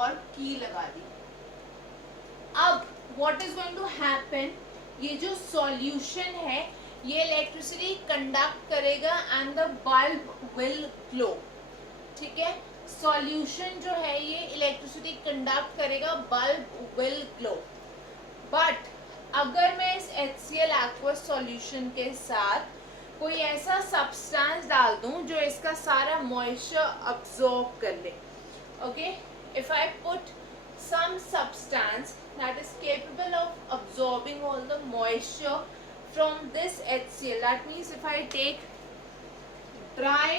और की लगा दी। अब what is going to happen, ये जो सॉल्यूशन है ये इलेक्ट्रिसिटी कंडक्ट करेगा and the bulb will glow. ठीक है, सॉल्यूशन जो है ये इलेक्ट्रिसिटी कंडक्ट करेगा, बल्ब विल ग्लो। बट अगर मैं इस HCl aqueous सॉल्यूशन के साथ कोई ऐसा सब्सटेंस डाल दूं जो इसका सारा मॉइस्चर अब्सॉर्ब कर ले, okay, if I put some substance that is capable of absorbing all the moisture from this HCl, that means if I take dry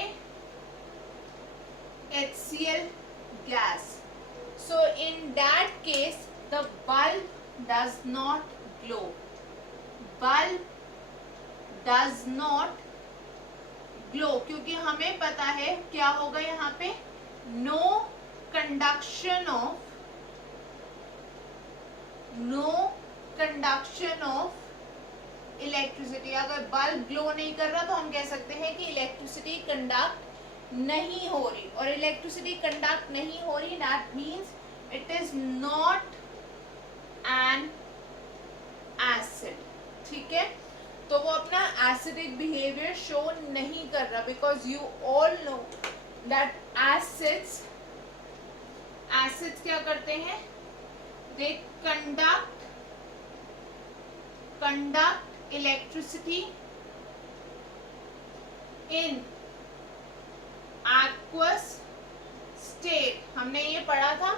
HCl gas, so in that case the bulb does not glow, bulb does not glow, क्योंकि हमें पता है क्या होगा यहाँ पे, no conduction of electricity. अगर bulb glow नहीं कर रहा तो हम कह सकते हैं कि इलेक्ट्रिसिटी कंडक्ट नहीं हो रही, और इलेक्ट्रिसिटी कंडक्ट नहीं हो रही that means it is not an acid. ठीक है, तो वो अपना एसिडिक बिहेवियर शो नहीं कर रहा, because you all know that acids क्या करते हैं, they conduct electricity in aqueous state। हमने ये पढ़ा था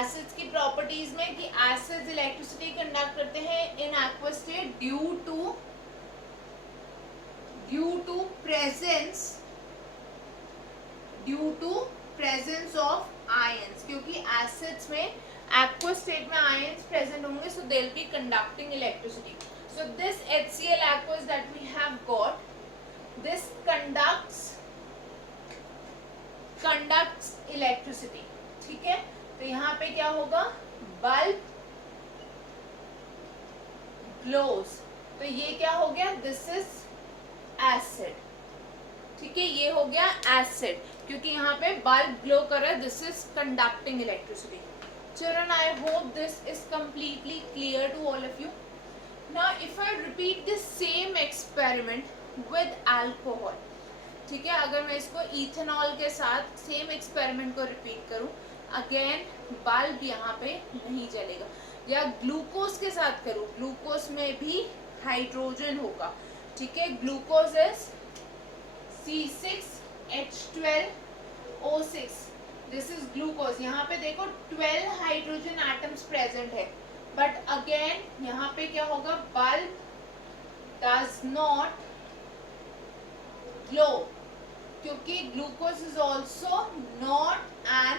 एसिड्स की प्रॉपर्टीज में कि एसिड्स इलेक्ट्रिसिटी कंडक्ट करते हैं in aqueous state due to presence of ions, क्योंकि एसिड्स में aqueous state में ions present होंगे, so they'll be conducting electricity. So this HCl aqueous that we have got, this conducts electricity. ठीक है, तो यहाँ पे क्या होगा, bulb glows, तो ये क्या हो गया, this is acid। ठीक है, ये हो गया एसिड, क्योंकि यहाँ पे बल्ब ग्लो कर रहा है, this is conducting electricity. Children, I hope this is completely clear to all of you. Now, if I repeat the same experiment with alcohol, ठीक है, अगर मैं इसको इथेनॉल के साथ सेम एक्सपेरिमेंट को रिपीट करूं, अगेन बल्ब यहाँ पे नहीं जलेगा, या ग्लूकोज के साथ करूं, ग्लूकोज में भी हाइड्रोजन होगा। ठीक है, glucose is C6H12O6, this is glucose. यहाँ पे देखो 12 हाइड्रोजन एटम्स प्रेजेंट है, बट अगेन यहाँ पे क्या होगा, बल्ब डज नॉट ग्लो, क्योंकि glucose is also not an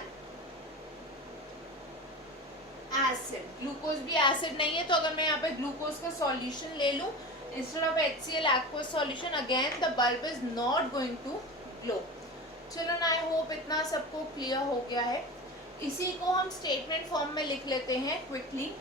acid. Glucose भी एसिड नहीं है, तो अगर मैं यहाँ पे ग्लूकोज का सॉल्यूशन ले लूं instead of HCl aqueous solution, again the bulb is not going to glow। चलो, आई होप इतना सबको क्लियर हो गया है। इसी को हम स्टेटमेंट फॉर्म में लिख लेते हैं quickly.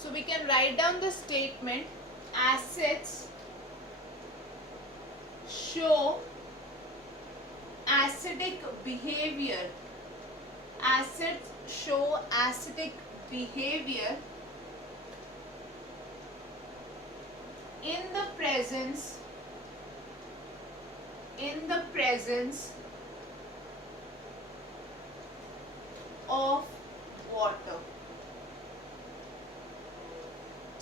So we can write down the statement, acids show acidic behavior, acids show acidic behavior in the presence of water।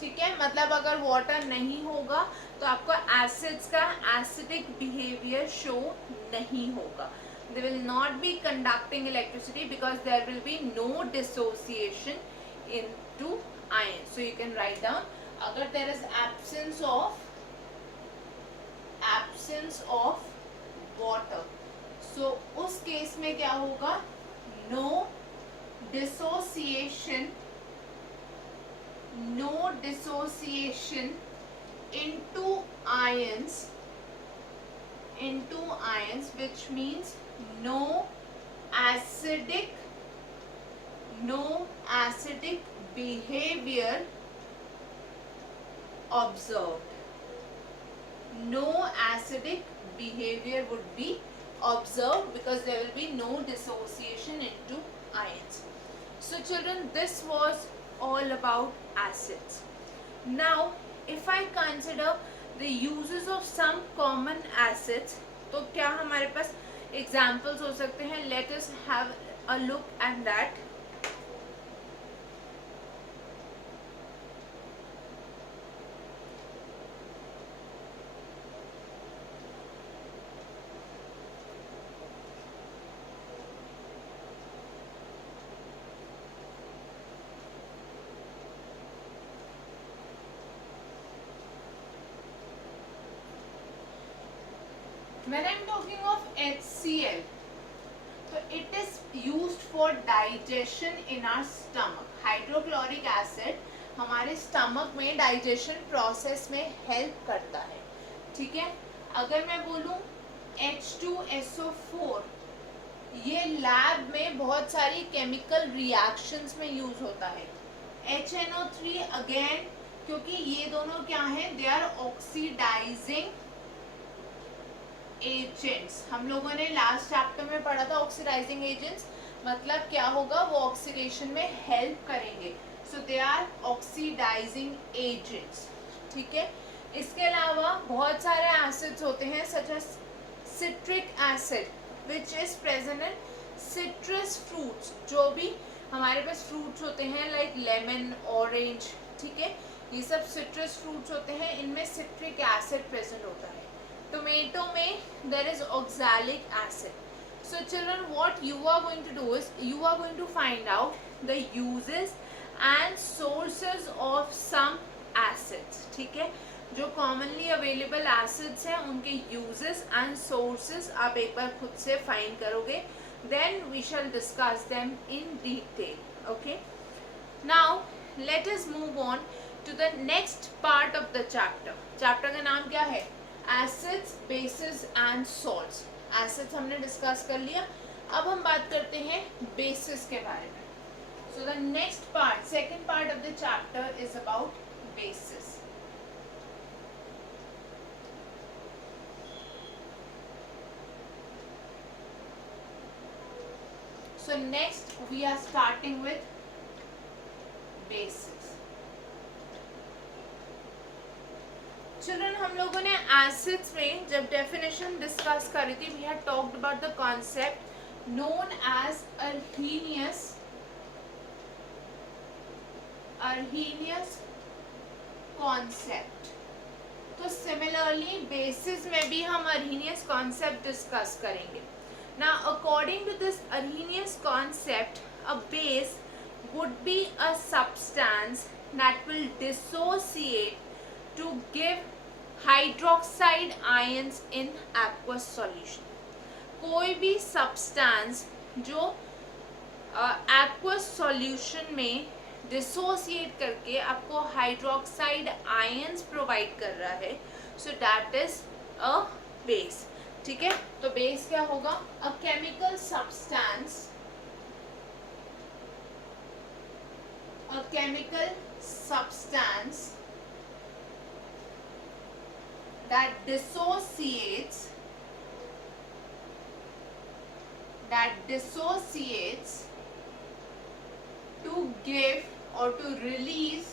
ठीक है, मतलब अगर वाटर नहीं होगा तो आपको एसिड्स का एसिडिक बिहेवियर शो नहीं होगा, they will not be conducting electricity because there will be no dissociation into ions। So you can write down, अगर there is absence of water, so उस केस में क्या होगा, no dissociation, no dissociation into ions, which means no acidic behavior observed. No acidic behavior would be observed because there will be no dissociation into ions. So children, this was all about acids. Now if I consider the uses of some common acids, तो क्या हमारे पास examples हो सकते हैं? Let us have a look at that. When I am talking of HCl, so it is used for digestion in our stomach. Hydrochloric acid हमारे stomach में digestion process में help करता है. ठीक है, अगर मैं बोलूँ H2SO4, ये लैब में बहुत सारी केमिकल रिएक्शंस में यूज होता है. HNO3 अगेन, क्योंकि ये दोनों क्या हैं, दे आर ऑक्सीडाइजिंग एजेंट्स. हम लोगों ने लास्ट चैप्टर में पढ़ा था ऑक्सीडाइजिंग एजेंट्स मतलब क्या होगा, वो ऑक्सीडेशन में हेल्प करेंगे. So they are oxidizing agents. ठीक है, इसके अलावा बहुत सारे एसिड्स होते हैं such as citric acid which is present in citrus fruits. जो भी हमारे पास फ्रूट्स होते हैं लाइक लेमन, ऑरेंज, ठीक है, ये सब सिट्रस फ्रूट्स होते हैं, इनमें सिट्रिक एसिड प्रेजेंट होता है. टोमेटो में there is oxalic acid. So children, what you are going to do is you are going to find out the uses and sources of some acids. ठीक है, जो commonly available acids हैं उनके uses and sources आप एक बार खुद से find करोगे. Then we shall discuss them in detail. Okay. Now let us move on to the next part of the chapter. Chapter का नाम क्या है? Acids, basis and salts. Acids हमने डिस्कस कर लिया. अब हम बात करते हैं बेसिस के बारे में. So the next part, second part of the chapter is about bases. So next we are starting with bases. Children, हम लोगों ने एसिड्स में जब डेफिनेशन डिस्कस करी थी, we had talked about the concept known as Arrhenius concept. तो similarly bases में भी हम अर्हीनियस कॉन्सेप्ट डिस्कस करेंगे. Now according to this Arrhenius concept, a base would be a substance that will dissociate to give hydroxide ions in aqueous solution. कोई भी substance जो aqueous solution में dissociate करके आपको हाइड्रोक्साइड आयंस प्रोवाइड कर रहा है, so that is a base. ठीक है, तो बेस क्या होगा? A chemical substance, that dissociates to give or to release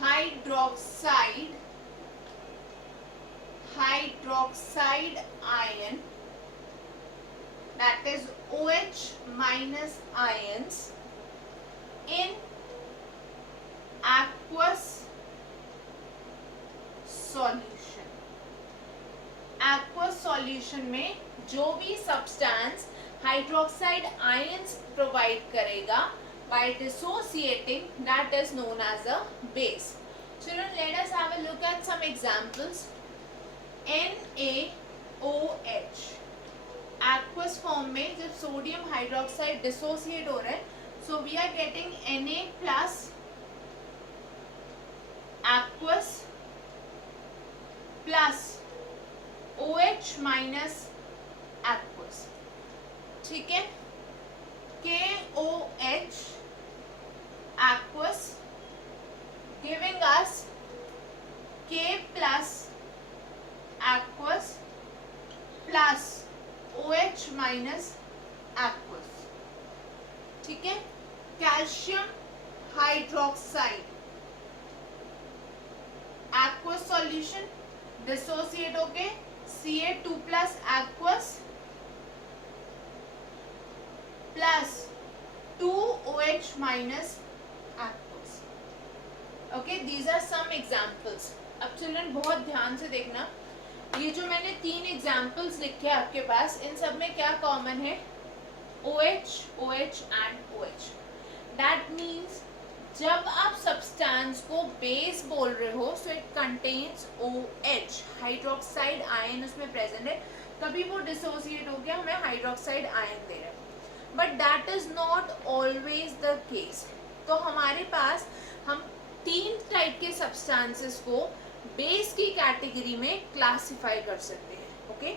hydroxide ion, that is OH minus ions in aqueous solution. Aqueous solution में जो भी सब्सटेंस हाइड्रोक्साइड आयंस प्रोवाइड करेगा by dissociating, that is known as a base. Children, let us have a look at some examples. NaOH. Aqueous form में जब sodium hydroxide dissociate हो रहा है, so we are getting Na plus aqueous plus OH minus aqueous, ठीक है, KOH aqueous giving us K plus aqueous plus OH minus aqueous, ठीक है। Calcium hydroxide aqueous solution dissociate होके Ca2 plus aqueous plus 2OH minus aqueous. Okay, these are some examples. अब children बहुत ध्यान से देखना, ये जो मैंने 3 एग्जाम्पल्स लिखे हैं आपके पास, इन सब में क्या कॉमन है? OH, OH and OH. That means जब आप सब्सटेंस को बेस बोल रहे हो, so it contains OH, hydroxide ion उसमें प्रेजेंट है, कभी वो डिसोसिएट हो गया, हमें हाइड्रोक्साइड आयन दे रहा है, but that is not always the case. तो हमारे पास हम 3 टाइप के सब्सटेंसेस को बेस की कैटेगरी में क्लासिफाई कर सकते हैं। Okay,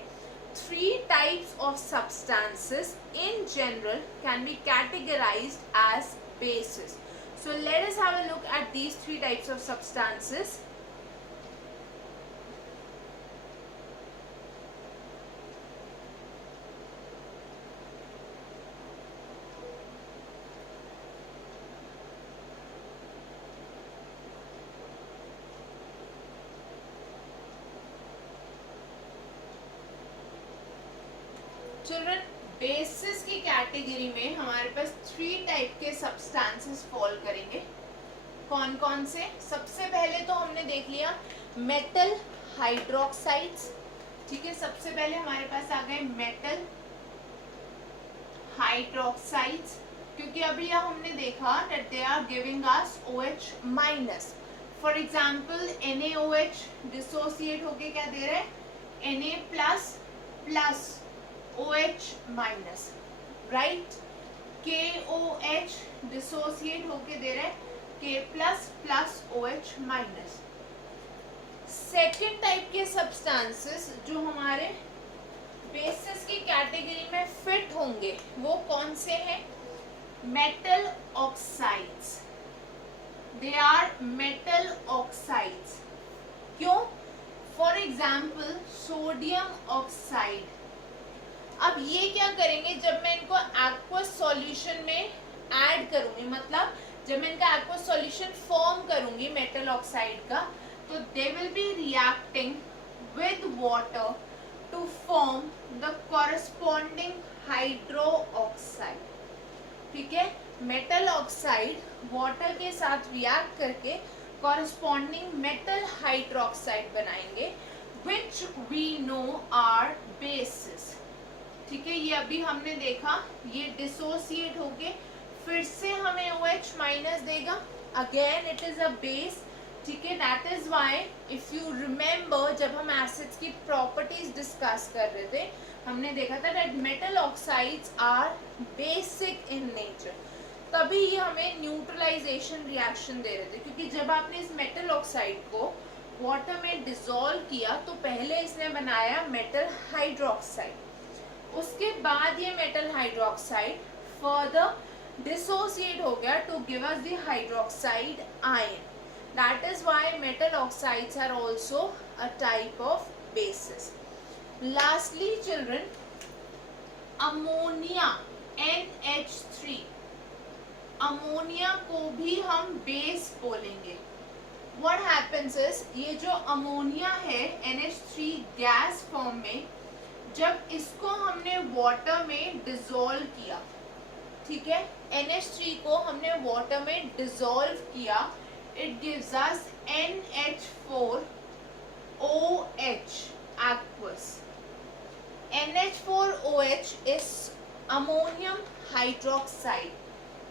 3 types of substances in general can be categorised as bases. So let us have a look at these 3 types of substances. Children, basis की कैटेगरी में हमारे पास 3 टाइप के सब्सटेंसेस फॉल करेंगे। कौन कौन से? सबसे पहले तो हमने देख लिया मेटल हाइड्रोक्साइड्स, ठीक है, सबसे पहले हमारे पास आ गए मेटल हाइड्रोक्साइड्स, क्योंकि अभी यह हमने देखा that they are giving us OH minus. For example NaOH dissociate होके क्या दे रहे हैं? Na plus plus OH minus, right. KOH dissociate होके दे रहे हैं K plus plus OH minus. Second type के सब्सटेंसेस जो हमारे बेसिस की कैटेगरी में फिट होंगे वो कौन से हैं? Metal oxides, they are metal oxides. क्यों? For example sodium oxide. अब ये क्या करेंगे, जब मैं इनको एक्वस सॉल्यूशन में ऐड करूंगी, मतलब जब मैं इनका एक्वस सॉल्यूशन फॉर्म करूंगी मेटल ऑक्साइड का, तो they will be reacting with water to form the corresponding hydroxide, ठीक है। मेटल ऑक्साइड वाटर के साथ रिएक्ट करके कॉरस्पॉन्डिंग मेटल हाइड्रोक्साइड बनाएंगे, which we know are bases, ठीक है। ये अभी हमने देखा, ये डिसोसिएट होके फिर से हमें OH माइनस देगा, again it is a base, ठीक है। That is why if you remember, जब हम एसिड्स की प्रॉपर्टीज डिस्कस कर रहे थे, हमने देखा था that metal oxides are basic in nature, तभी ये हमें न्यूट्रलाइजेशन रिएक्शन दे रहे थे, क्योंकि जब आपने इस मेटल ऑक्साइड को वाटर में डिसॉल्व किया तो पहले इसने बनाया मेटल हाइड्रोक्साइड, उसके बाद ये मेटल हाइड्रोक्साइड फर्दर डिसोसिएट हो गया to give us the hydroxide ion. That is why metal oxides are also a type of bases. Lastly children, ammonia NH3, ammonia को भी हम बेस बोलेंगे। व्हाट हैपेंस इज, ये जो अमोनिया है NH3 gas form में, जब इसको हमने वाटर में डिसॉल्व किया, ठीक है, NH3 को हमने वाटर में डिसॉल्व किया, it gives us NH4OH aqueous. NH4OH is ammonium hydroxide,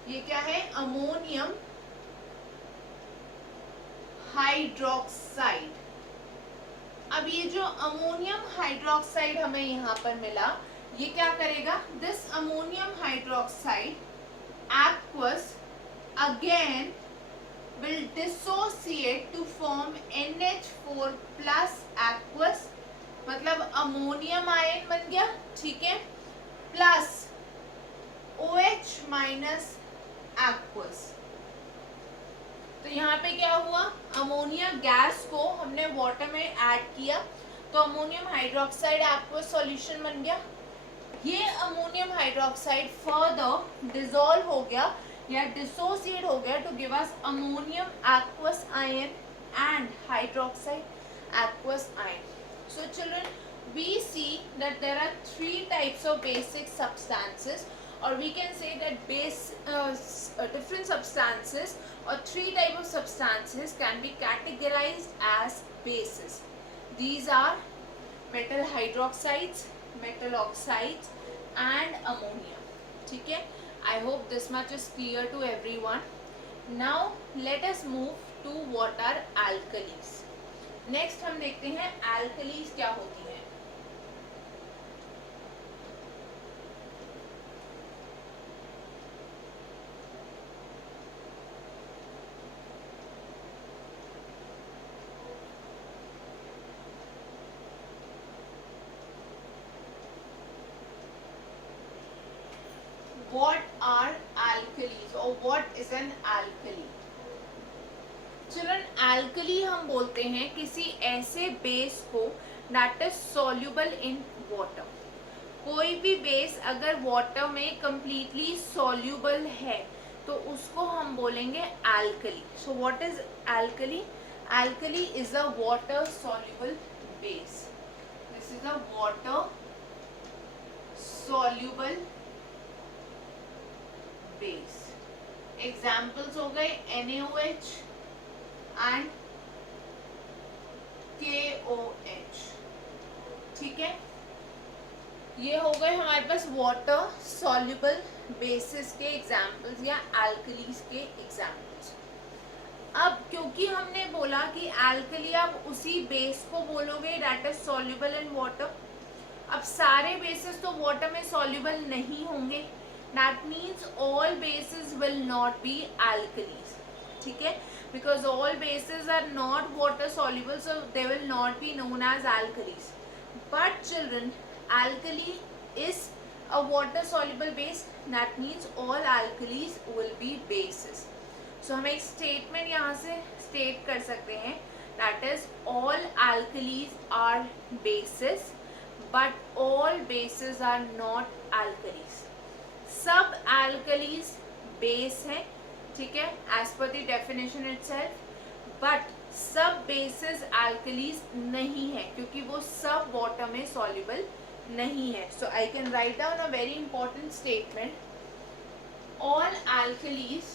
ये क्या है? Ammonium hydroxide. अब ये जो अमोनियम हाइड्रोक्साइड हमें यहाँ पर मिला, ये क्या करेगा, this ammonium hydroxide aqueous again will dissociate to form NH4 plus aqueous, मतलब अमोनियम आयन बन गया, ठीक है, प्लस OH माइनस aqueous। तो यहाँ पे क्या हुआ, अमोनिया गैस को हमने वाटर में ऐड किया तो अमोनियम हाइड्रोक्साइड aqueous सॉल्यूशन बन गया। ये अमोनियम हाइड्रोक्साइड फर्दर डिसॉल्व हो गया या डिसोसिएट हो गया to give us ammonium aqueous ion and hydroxide aqueous ion. So children, we see that there are three types of basic substances, or we can say that different substances or three types of substances can be categorized as bases. These are metal hydroxides, metal oxides and ammonia, ठीक है। I hope this much is clear to everyone. Now let us move to what are alkalis. Next हम देखते हैं alkalis क्या होती हैं। What are alkalis or what is an alkali? Children, alkali हम बोलते हैं किसी ऐसे बेस को that is soluble in water। कोई भी बेस अगर वाटर में completely soluble है तो उसको हम बोलेंगे alkali। So what is alkali? Alkali is a water soluble base. This is a water soluble base. Examples हो गए NaOH एंड KOH, ठीक है। ये हो गए हमारे पास वाटर सॉल्युबल बेसिस के एग्जाम्पल्स या एल्कलीज के एग्जाम्पल्स। अब क्योंकि हमने बोला कि एल्कली आप उसी बेस को बोलोगे that is soluble in water, अब सारे बेसिस तो वाटर में सॉल्युबल नहीं होंगे, that means all bases will not be alkalis, ठीक है, because all bases are not water soluble, so they will not be known as alkalis. But children, alkali is a water soluble base, that means all alkalis will be bases. So हम एक statement यहाँ से state कर सकते हैं, that is all alkalis are bases but all bases are not alkalis। सब alkalis base हैं, ठीक है, as per the definition itself, but सब बेसिस alkalis नहीं है क्योंकि वो सब वाटर में soluble नहीं है। So I can write down a very important statement, all alkalis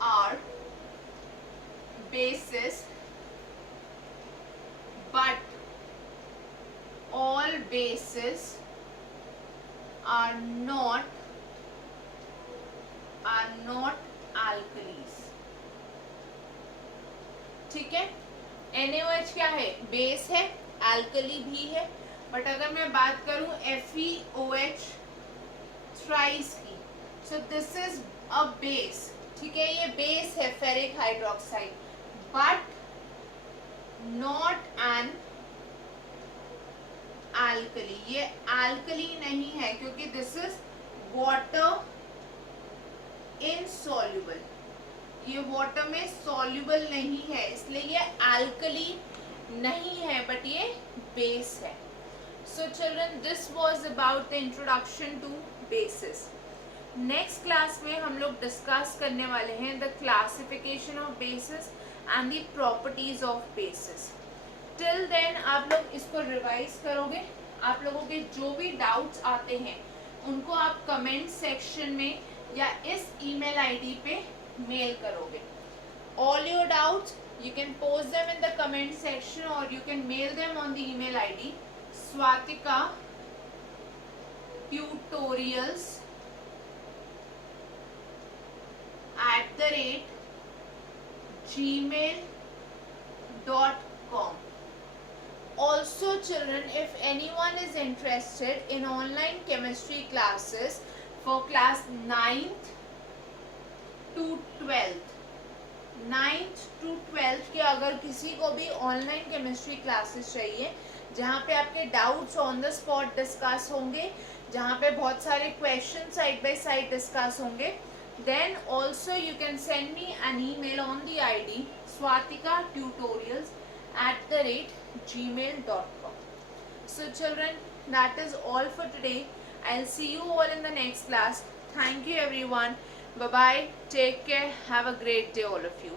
are bases but all bases are not alkalis, ठीक है। NaOH क्या है, बेस है, alkali भी है, बट अगर मैं बात करूं FeOH थ्राइस की, so this is a base, ठीक है, ये बेस है ferric hydroxide but not an alkali, ये alkali नहीं है क्योंकि दिस इज वाटर इनसॉल्युबल, ये वाटर में सॉल्युबल नहीं है इसलिए ये alkali नहीं है बट ये बेस है। So children, this was about the introduction to bases. Next class में हम लोग डिस्कस करने वाले हैं the classification of bases and the properties of bases. Till then आप लोग इसको रिवाइज करोगे, आप लोगों के जो भी डाउट्स आते हैं उनको आप कमेंट सेक्शन में या इस ईमेल आईडी पे मेल करोगे। All your doubts you can post them in the comment section or you can mail them on the email id swatika tutorials @gmail.com। Also children, if anyone is interested in online chemistry classes for class 9th to 12th, 9th to 12th के अगर किसी को भी online chemistry classes चाहिए जहाँ पे आपके doubts on the spot discuss होंगे, जहाँ पे बहुत सारे question side by side discuss होंगे, then also you can send me an email on the ID swatikatutorials@gmail.com. So children, that is all for today. I'll see you all in the next class. Thank you everyone. Bye bye. Take care. Have a great day all of you.